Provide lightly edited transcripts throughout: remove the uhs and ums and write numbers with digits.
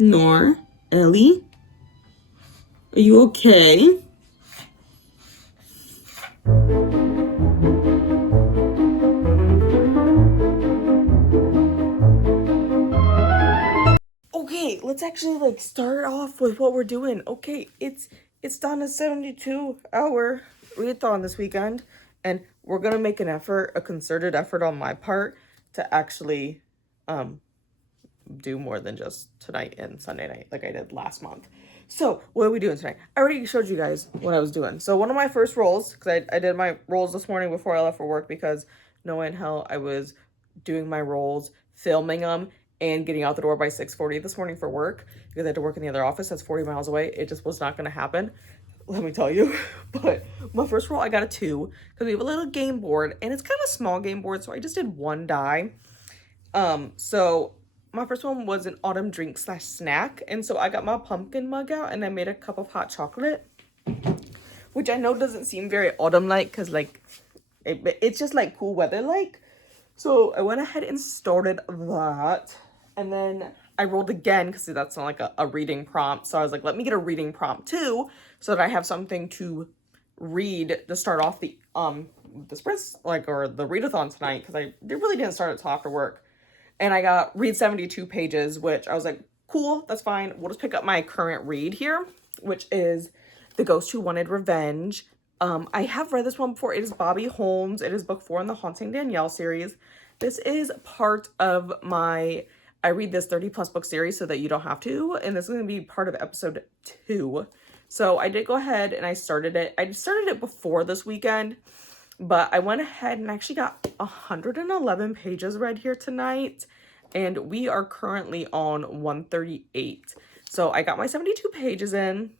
Nor, Ellie, are you okay? Okay, let's actually like start off with what we're doing. Okay, it's Donna's 72-hour readathon this weekend, and we're gonna make an effort, a concerted effort on my part, to actually do more than just tonight and Sunday night like I did last month. So what are we doing tonight? I already showed you guys what I was doing. So one of my first rolls, because I did my rolls this morning before I left for work, because no way in hell I was doing my rolls, filming them, and getting out the door by 6:40 this morning for work, because I had to work in the other office that's 40 miles away. It just was not going to happen, let me tell you. But my first roll, I got a 2, because we have a little game board, and it's kind of a small game board, so I just did one die. So my first one was an autumn drink / snack, and so I got my pumpkin mug out and I made a cup of hot chocolate, which I know doesn't seem very autumn-like, because like it's just like cool weather like. So I went ahead and started that, and then I rolled again, because that's not like a reading prompt, so I was like, let me get a reading prompt too, so that I have something to read to start off the sprints, like, or the readathon tonight, because I really didn't start it till after work. And I got read 72 pages, which I was like, cool, that's fine. We'll just pick up my current read here, which is The Ghost Who Wanted Revenge. I have read this one before. It is Bobby Holmes. It is book 4 in the Haunting Danielle series. This is part of my I read this 30 plus book series so that you don't have to. And this is going to be part of episode 2. So I did go ahead and I started it. I started it before this weekend, but I went ahead and actually got 111 pages read here tonight, and we are currently on 138. So I got my 72 pages in,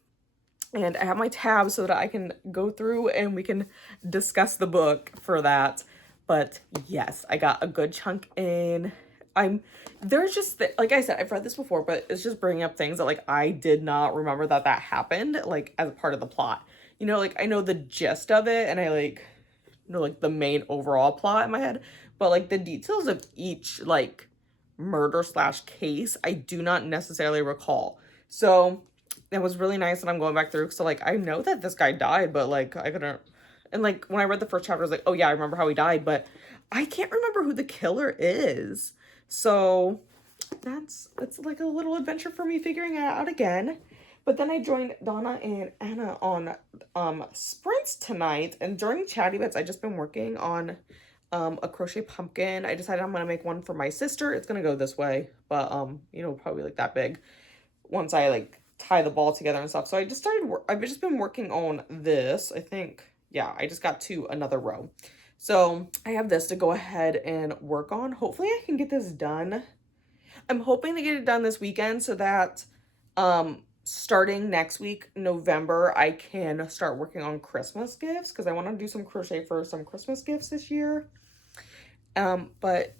and I have my tabs so that I can go through and we can discuss the book for that. But yes, I got a good chunk in. There's just, like I said, I've read this before, but it's just bringing up things that like I did not remember that happened, like as a part of the plot. You know, like I know the gist of it, and I like know like the main overall plot in my head, but like the details of each like murder / case I do not necessarily recall. So it was really nice that I'm going back through, so like I know that this guy died, but like I couldn't, and like when I read the first chapter I was like, oh yeah, I remember how he died, but I can't remember who the killer is. So that's like a little adventure for me figuring it out again. But then I joined Donna and Anna on sprints tonight, and during chatty bits, I just been working on a crochet pumpkin. I decided I'm gonna make one for my sister. It's gonna go this way, but you know, probably like that big once I like tie the ball together and stuff. So I just I've just been working on this. I think, yeah, I just got to another row. So I have this to go ahead and work on. Hopefully I can get this done. I'm hoping to get it done this weekend so that starting next week, November, I can start working on Christmas gifts, because I want to do some crochet for some Christmas gifts this year. But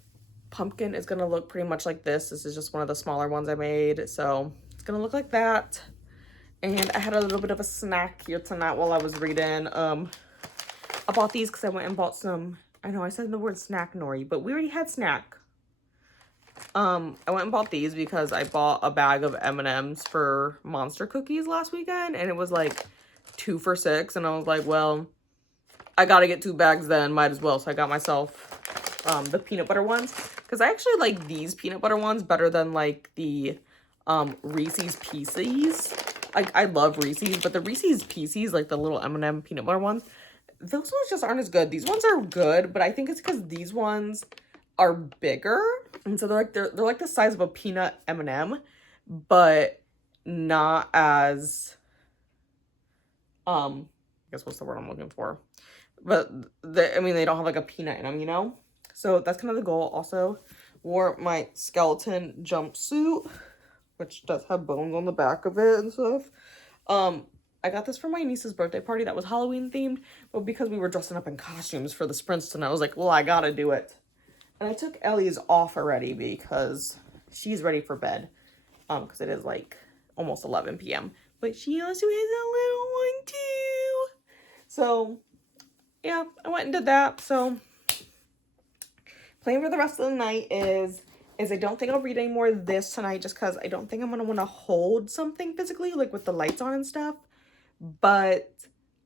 pumpkin is going to look pretty much like this. This is just one of the smaller ones I made, so it's going to look like that. And I had a little bit of a snack here tonight while I was reading. I bought these because I went and bought some, I know I said the word snack nori, but we already had snack. I went and bought these because I bought a bag of M&Ms for monster cookies last weekend, and it was like 2 for $6, and I was like, well, I gotta get 2 bags then, might as well. So I got myself the peanut butter ones, because I actually like these peanut butter ones better than like the Reese's Pieces. I love Reese's, but the Reese's Pieces, like the little M&M peanut butter ones, those ones just aren't as good. These ones are good, but I think it's because these ones are bigger, and so they're like the size of a peanut M&M, but not as I guess what's the word I'm looking for, but I mean, they don't have like a peanut in them, you know. So that's kind of the goal. Also wore my skeleton jumpsuit, which does have bones on the back of it and stuff. I got this for my niece's birthday party that was Halloween themed, but because we were dressing up in costumes for the sprints tonight, I was like, well, I gotta do it. And I took Ellie's off already because she's ready for bed. Because it is like almost 11 p.m. But she also has a little one too. So, yeah, I went and did that. So, plan for the rest of the night is is I don't think I'll read any more of this tonight, just because I don't think I'm going to want to hold something physically, like with the lights on and stuff. But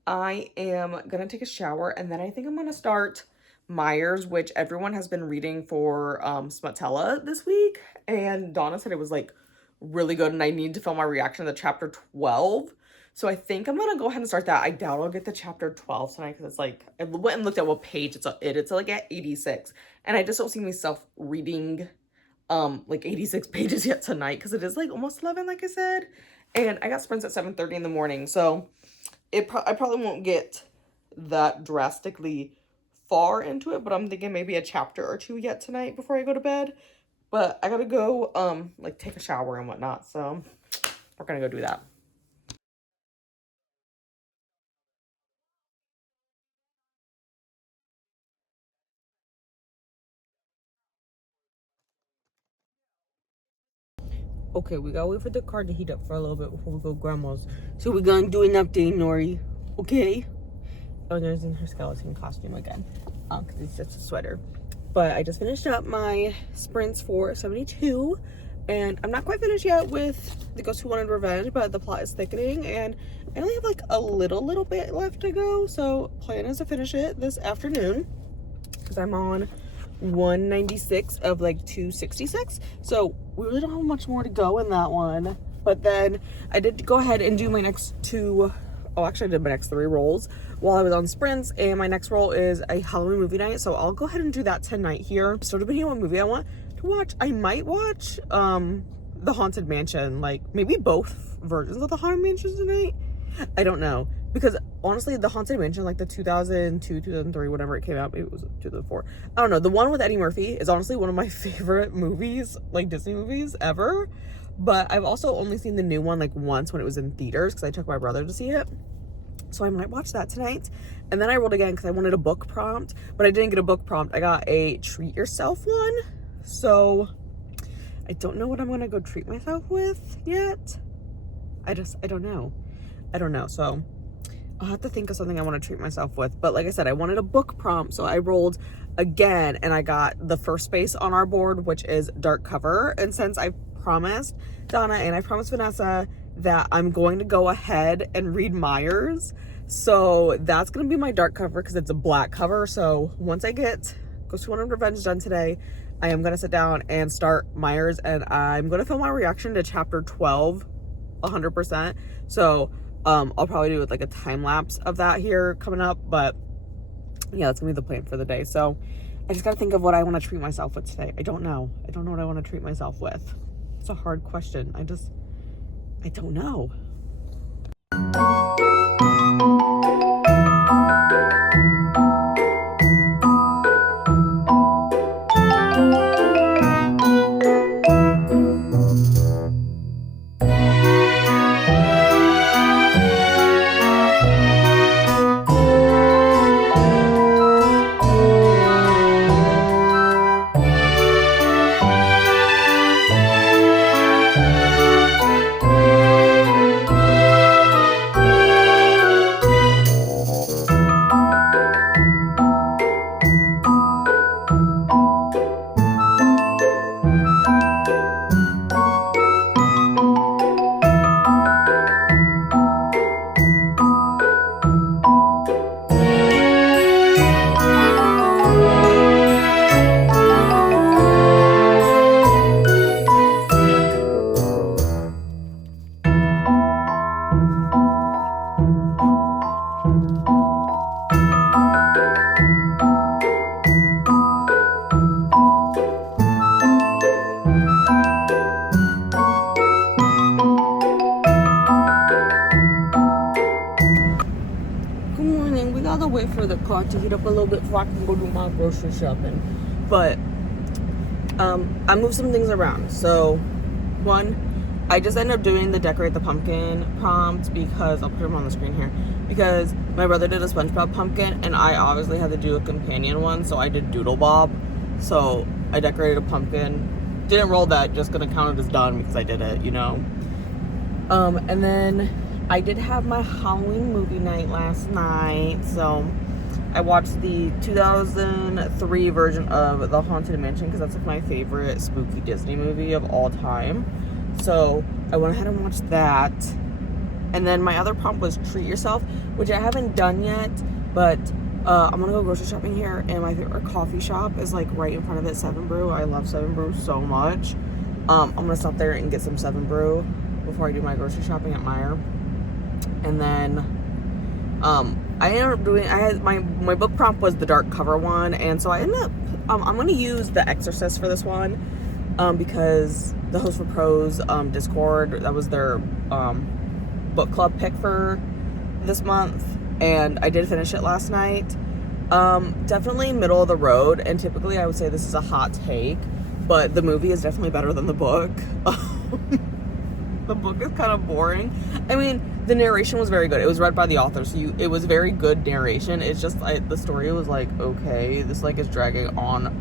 I am going to take a shower, and then I think I'm going to start Myers, which everyone has been reading for Smutella this week. And Donna said it was like really good, and I need to film my reaction to chapter 12. So I think I'm gonna go ahead and start that. I doubt I'll get to chapter 12 tonight, because it's like, I went and looked at what page it's like at 86, and I just don't see myself reading like 86 pages yet tonight, because it is like almost 11, like I said, and I got sprints at 7:30 in the morning, so I probably won't get that drastically far into it, but I'm thinking maybe a chapter or two yet tonight before I go to bed. But I gotta go like take a shower and whatnot, so we're gonna go do that. Okay, we gotta wait for the car to heat up for a little bit before we go grandma's. So we're gonna do an update, Nori. Okay? Oh, there's in her skeleton costume again. Because it's just a sweater. But I just finished up my sprints for 72. And I'm not quite finished yet with the Ghost Who Wanted Revenge, but the plot is thickening. And I only have like a little bit left to go. So plan is to finish it this afternoon, because I'm on 196 of like 266, so we really don't have much more to go in that one. But then I did go ahead and do my next actually I did my next 3 rolls while I was on sprints, and my next roll is a Halloween movie night, so I'll go ahead and do that tonight here. So depending on what movie I want to watch, I might watch the Haunted Mansion, like maybe both versions of the Haunted Mansion tonight. I don't know, because honestly, the Haunted Mansion, like the 2002, 2003, whenever it came out, maybe it was 2004. I don't know. The one with Eddie Murphy is honestly one of my favorite movies, like Disney movies ever. But I've also only seen the new one like once when it was in theaters, because I took my brother to see it. So I might watch that tonight. And then I rolled again because I wanted a book prompt, but I didn't get a book prompt. I got a treat yourself one. So I don't know what I'm going to go treat myself with yet. I don't know. So I'll have to think of something I want to treat myself with. But like I said, I wanted a book prompt, so I rolled again, and I got the first space on our board, which is dark cover. And since I promised Donna and I promised Vanessa that I'm going to go ahead and read Myers, so that's going to be my dark cover, because it's a black cover. So once I get Ghost Who Wanted Revenge done today, I am going to sit down and start Myers, and I'm going to film my reaction to chapter 12 100%. So I'll probably do like a time lapse of that here coming up, but yeah, that's gonna be the plan for the day. So I just gotta think of what I want to treat myself with today. I don't know what I want to treat myself with. It's a hard question. I don't know. Wait for the car to heat up a little bit before I can go do my grocery shopping. But I moved some things around. So one, I just ended up doing the decorate the pumpkin prompt, because I'll put them on the screen here, because my brother did a SpongeBob pumpkin and I obviously had to do a companion one, so I did Doodle Bob. So I decorated a pumpkin, didn't roll that, just gonna count it as done because I did it, you know. And then I did have my Halloween movie night last night, so I watched the 2003 version of The Haunted Mansion because that's like my favorite spooky Disney movie of all time. So I went ahead and watched that. And then my other prompt was Treat Yourself, which I haven't done yet, but I'm gonna go grocery shopping here, and my favorite coffee shop is like right in front of it, 7 Brew. I love 7 Brew so much. I'm gonna stop there and get some 7 Brew before I do my grocery shopping at Meijer. And then I ended up doing, I had my book prompt was the dark cover one, and so I ended up I'm gonna use The Exorcist for this one because the host for Prose Discord, that was their book club pick for this month, and I did finish it last night. Definitely middle of the road, and typically I would say this is a hot take, but the movie is definitely better than the book. The book is kind of boring. I mean, the narration was very good. It was read by the author, so it was very good narration. It's just the story was like, okay, this like is dragging on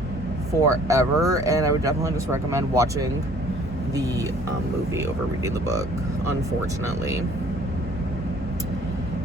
forever, and I would definitely just recommend watching the movie over reading the book, unfortunately.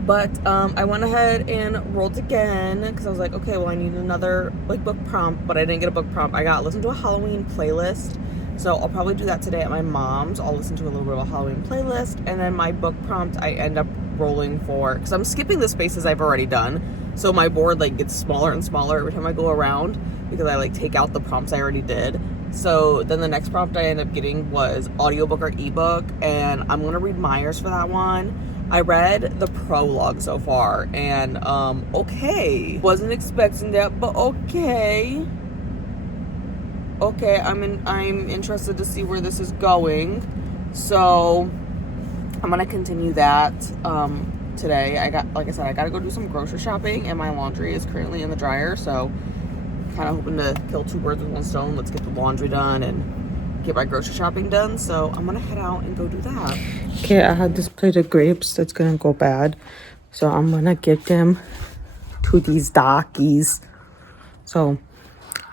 But I went ahead and rolled again because I was like, okay, well, I need another like book prompt, but I didn't get a book prompt. I got listened to a Halloween playlist, so I'll probably do that today at my mom's. I'll listen to a little bit of a Halloween playlist, and then my book prompt I end up rolling for, because I'm skipping the spaces I've already done, so my board like gets smaller and smaller every time I go around because I like take out the prompts I already did. So then the next prompt I ended up getting was audiobook or ebook, and I'm gonna read Myers for that one. I read the prologue so far, and okay, wasn't expecting that, but okay, I'm interested to see where this is going, so I'm gonna continue that today. Like I said, I gotta go do some grocery shopping, and my laundry is currently in the dryer, so kind of hoping to kill two birds with one stone. Let's get the laundry done and get my grocery shopping done, so I'm gonna head out and go do that. Okay, I had this plate of grapes that's gonna go bad, so I'm gonna get them to these doggies so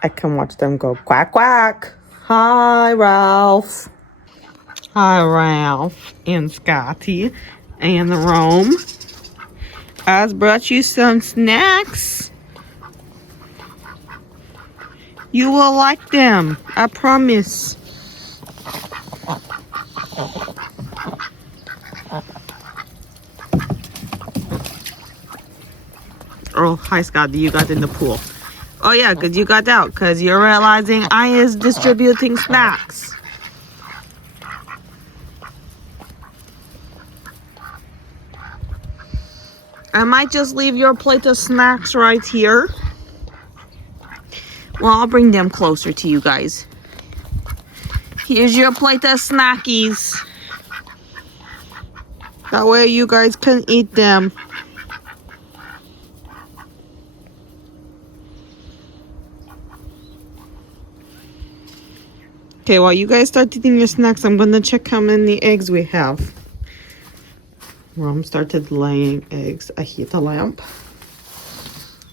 I can watch them go quack quack. Hi, Ralph. Hi, Ralph and Scotty and the Rome. I brought you some snacks. You will like them, I promise. Oh, hi, Scotty. You got in the pool. Oh, yeah, because you got out. Because you're realizing I is distributing snacks. I might just leave your plate of snacks right here. Well, I'll bring them closer to you guys. Here's your plate of snackies. That way you guys can eat them. Okay, while you guys start eating your snacks, I'm gonna check how many eggs we have. Rome started laying eggs. I hit the lamp.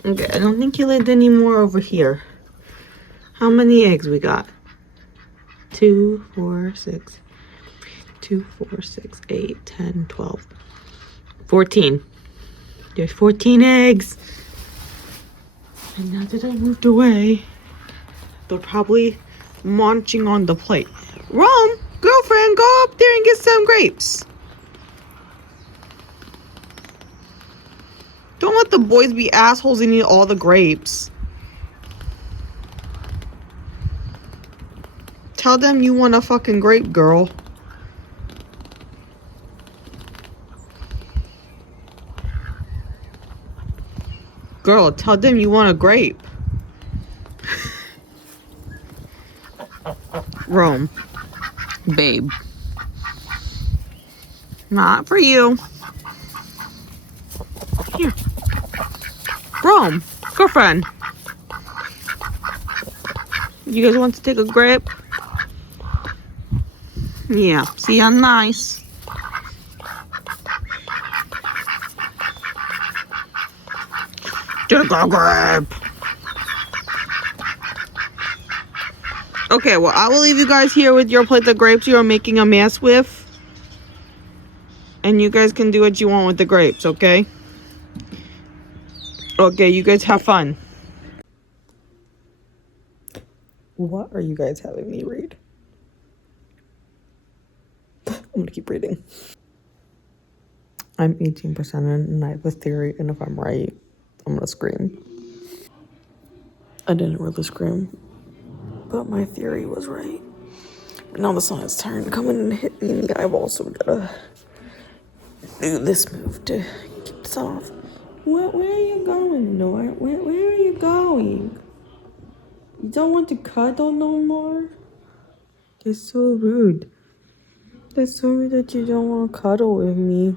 Okay, I don't think he laid any more over here. How many eggs we got? 2, 4, 6. 2, 4, 6, 8, 10, 12. 14. There's 14 eggs. And now that I moved away, they're probably munching on the plate. Rome, girlfriend, go up there and get some grapes. Don't let the boys be assholes and eat all the grapes. Tell them you want a fucking grape, girl. Girl, tell them you want a grape. Rome. Babe. Not for you. Here. Rome. Girlfriend. You guys want to take a grape? Yeah. See, I'm nice. Take a grape. Okay, well, I will leave you guys here with your plate of grapes you are making a mess with. And you guys can do what you want with the grapes, okay? Okay, you guys have fun. What are you guys having me read? I'm gonna keep reading. I'm 18% in and I have a theory, and if I'm right, I'm gonna scream. I didn't really scream, but my theory was right. But now the sun is turned, coming and hit me in the eyeball, so we gotta do this move to keep the sun off. Where are you going, Nora? Where are you going? You don't want to cuddle no more? It's so rude. That's so rude that you don't want to cuddle with me.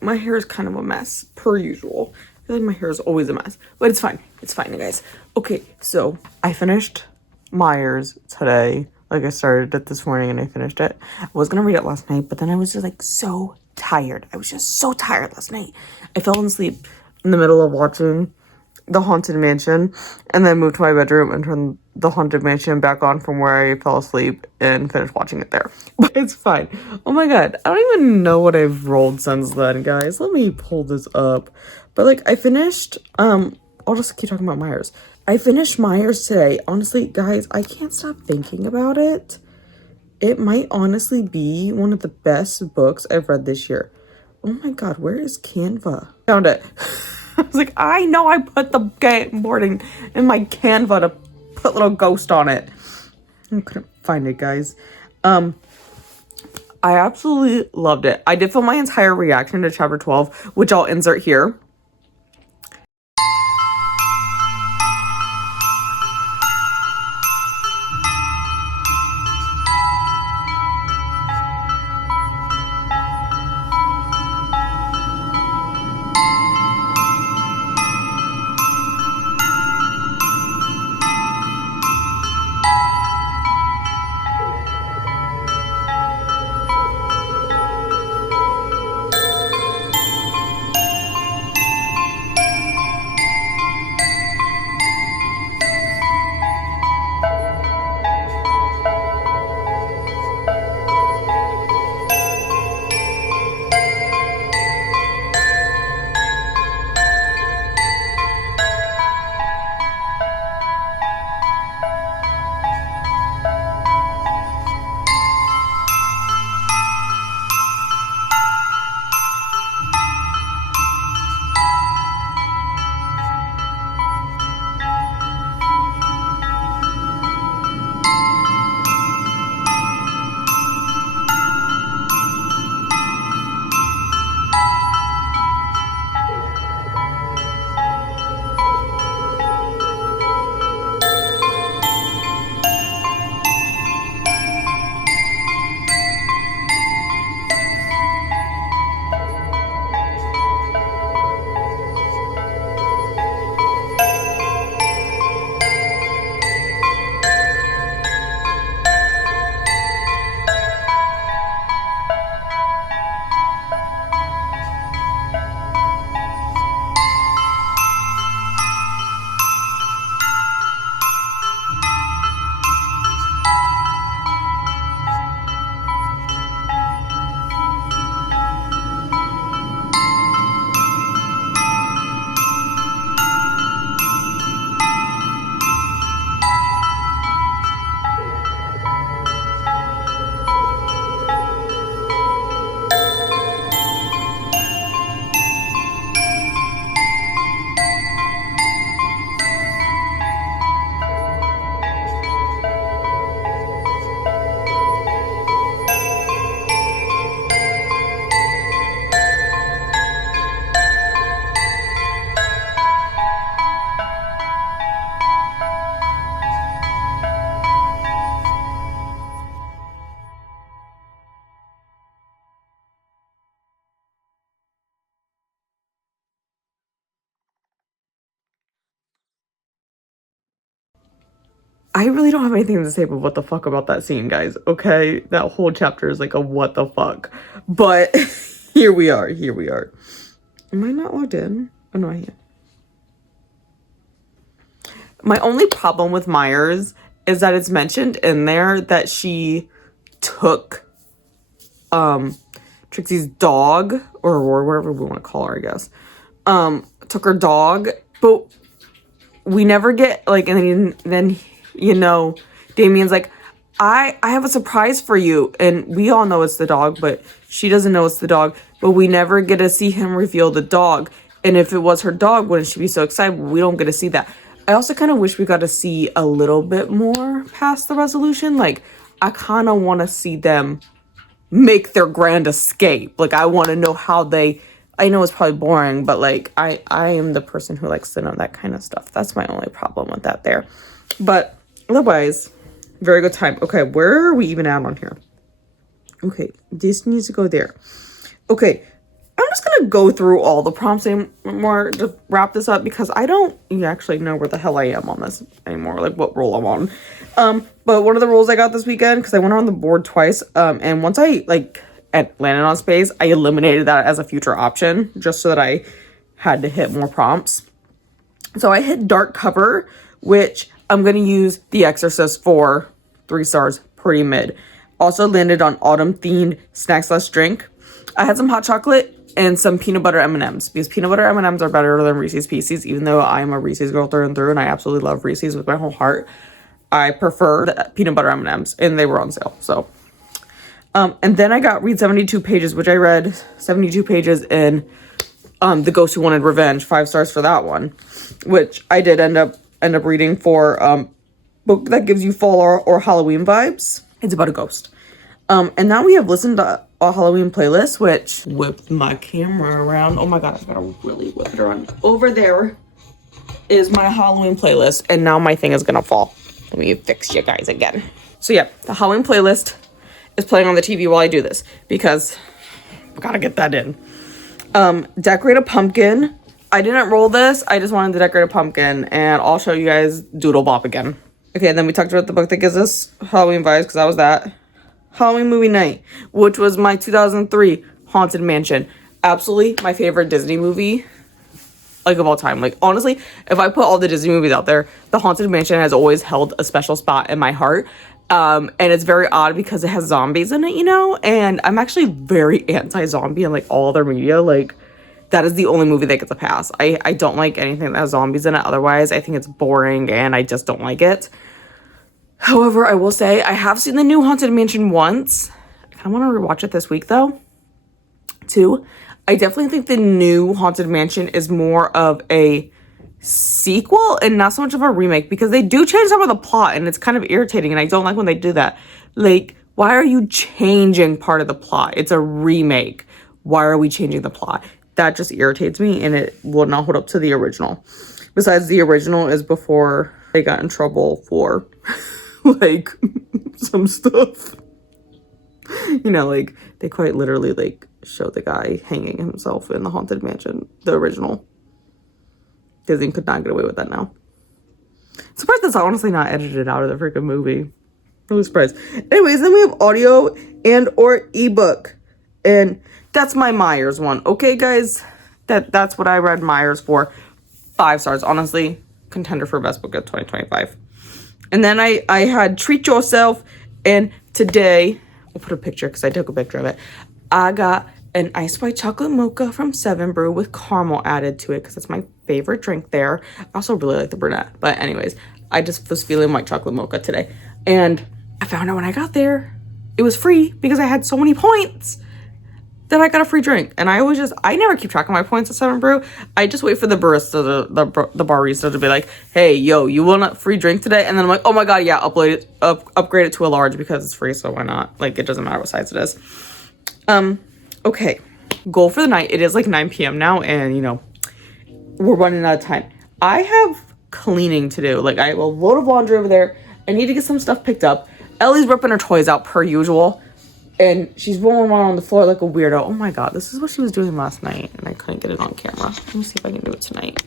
My hair is kind of a mess, per usual. I feel like my hair is always a mess, but it's fine. It's fine, you guys. Okay, so I finished Myers today. Like, I started it this morning and I finished it. I was gonna read it last night, but then I was just like so tired. I was just so tired last night. I fell asleep in the middle of watching The Haunted Mansion and then moved to my bedroom and turned The Haunted Mansion back on from where I fell asleep and finished watching it there. But it's fine. Oh my god, I don't even know what I've rolled since then, guys. Let me pull this up. But like, I finished, I'll just keep talking about Myers. I finished Myers today. Honestly, guys, I can't stop thinking about it. It might honestly be one of the best books I've read this year. Oh my god, where is Canva? Found it. I was like, I know I put the game board in my Canva to put little ghost on it. I couldn't find it, guys. I absolutely loved it. I did film my entire reaction to chapter 12, which I'll insert here. I really don't have anything to say but what the fuck about that scene, guys. Okay, that whole chapter is like a what the fuck. But here we are. Here we are. Am I not logged in? Oh no, I am. My only problem with Myers is that it's mentioned in there that she took Trixie's dog or whatever we want to call her, I guess. took her dog, but we never get, like, and then you know, Damien's like, I have a surprise for you. And we all know it's the dog, but she doesn't know it's the dog. But we never get to see him reveal the dog. And if it was her dog, wouldn't she be so excited? We don't get to see that. I also kind of wish we got to see a little bit more past the resolution. Like, I kind of want to see them make their grand escape. Like, I want to know how they... I know it's probably boring, but, like, I am the person who likes to know that kind of stuff. That's my only problem with that there. But otherwise... very good time. Okay, where are we even at on here? Okay, this needs to go there. Okay, I'm just gonna go through all the prompts anymore to wrap this up because I don't actually know where the hell I am on this anymore, like what role I'm on. But one of the roles I got this weekend, because I went on the board twice, and once I landed on space, I eliminated that as a future option just so that I had to hit more prompts. So I hit dark cover, which I'm going to use The Exorcist for 3 stars, pretty mid. Also landed on autumn-themed snack/drink. I had some hot chocolate and some peanut butter M&Ms because peanut butter M&Ms are better than Reese's Pieces, even though I'm a Reese's girl through and through and I absolutely love Reese's with my whole heart. I prefer the peanut butter M&Ms and they were on sale. So, and then I got Read 72 Pages, which I read 72 pages in The Ghost Who Wanted Revenge, 5 stars for that one, which I did end up reading for book that gives you fall or Halloween vibes. It's about a ghost. And now we have listened to a Halloween playlist, which whipped my camera around. Oh my god, I gotta really whip it around. Over there is my Halloween playlist, and now my thing is gonna fall. Let me fix you guys again. So yeah, the Halloween playlist is playing on the TV while I do this because I gotta get that in. Decorate a pumpkin. I didn't roll this. I just wanted to decorate a pumpkin, and I'll show you guys Doodle Bop again. Okay, and then we talked about the book that gives us Halloween vibes, because that was that. Halloween Movie Night, which was my 2003 Haunted Mansion. Absolutely my favorite Disney movie, like, of all time. Like, honestly, if I put all the Disney movies out there, the Haunted Mansion has always held a special spot in my heart. And it's very odd because it has zombies in it, you know? And I'm actually very anti-zombie in, like, all other media. Like, that is the only movie that gets a pass. I don't like anything that has zombies in it. Otherwise, I think it's boring and I just don't like it. However, I will say I have seen the new Haunted Mansion once. I kind of want to rewatch it this week, though. 2, I definitely think the new Haunted Mansion is more of a sequel and not so much of a remake, because they do change some of the plot and it's kind of irritating, and I don't like when they do that. Like, why are you changing part of the plot? It's a remake. Why are we changing the plot? That just irritates me, and it will not hold up to the original. Besides, the original is before they got in trouble for like some stuff, you know, like they quite literally like show the guy hanging himself in the Haunted Mansion, the original. Disney could not get away with that now. Surprised that's honestly not edited out of the freaking movie. Really surprised. Anyways, then we have audio and or ebook, and that's my Myers one. Okay, guys, that's what I read Myers for. 5 stars, honestly, contender for best book of 2025. And then I had Treat Yourself, and today, I'll put a picture because I took a picture of it. I got an iced white chocolate mocha from 7 Brew with caramel added to it because it's my favorite drink there. I also really like the brunette. But anyways, I just was feeling white chocolate mocha today. And I found out when I got there, it was free because I had so many points that I got a free drink. And I never keep track of my points at 7 Brew. I just wait for the barista, the barista to be like, hey, yo, you want a free drink today? And then I'm like, oh my god, yeah, upgrade it to a large because it's free, so why not? Like, it doesn't matter what size it is. Okay, goal for the night. It is like 9 p.m. now, and, you know, we're running out of time. I have cleaning to do. Like, I have a load of laundry over there. I need to get some stuff picked up. Ellie's ripping her toys out per usual. And she's rolling around on the floor like a weirdo. Oh my god, this is what she was doing last night, and I couldn't get it on camera. Let me see if I can do it tonight.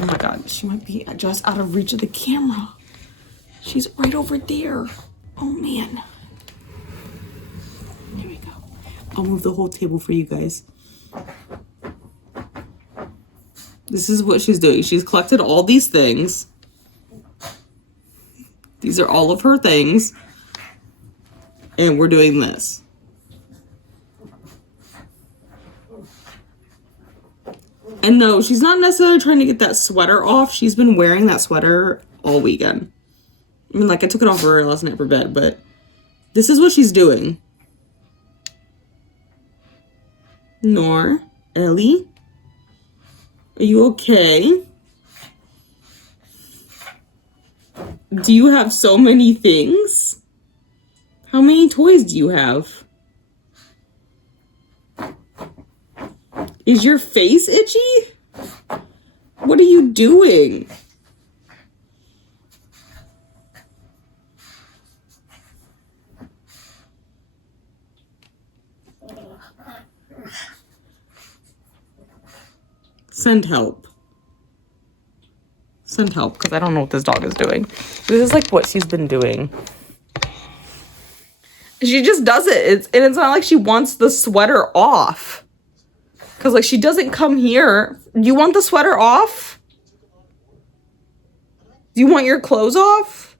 Oh my god, she might be just out of reach of the camera. She's right over there. Oh man. There we go. I'll move the whole table for you guys. This is what she's doing. She's collected all these things. These are all of her things. And we're doing this. And no, she's not necessarily trying to get that sweater off. She's been wearing that sweater all weekend. I mean, like, I took it off for her last night for bed, but this is what she's doing. Nor, Ellie, are you okay? Do you have so many things? How many toys do you have? Is your face itchy? What are you doing? Send help. Send help, because I don't know what this dog is doing. This is like what she's been doing. She just does it. And it's not like she wants the sweater off. Because, like, she doesn't come here. Do you want the sweater off? Do you want your clothes off?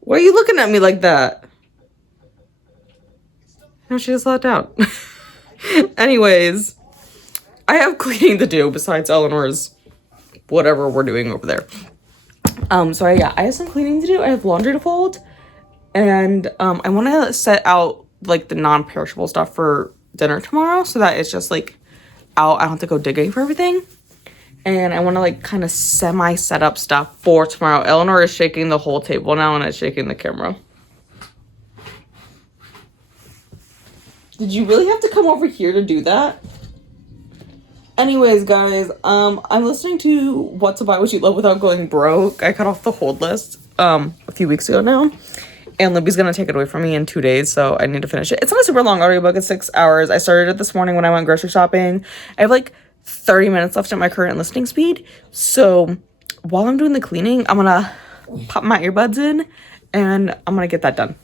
Why are you looking at me like that? No, she just let down. Anyways, I have cleaning to do besides Eleanor's whatever we're doing over there. So yeah, I have some cleaning to do. I have laundry to fold, and I want to set out like the non-perishable stuff for dinner tomorrow, so that it's just like out. I don't have to go digging for everything, and I want to like kind of semi-set up stuff for tomorrow. Eleanor is shaking the whole table now, and it's shaking the camera. Did you really have to come over here to do that? Anyways, guys, I'm listening to What to Buy What You Love Without Going Broke. I cut off the hold list a few weeks ago now, and Libby's gonna take it away from me in 2 days, so I need to finish it. It's not a super long audiobook. It's 6 hours. I started it this morning when I went grocery shopping. I have like 30 minutes left at my current listening speed, so while I'm doing the cleaning, I'm gonna pop my earbuds in and I'm gonna get that done.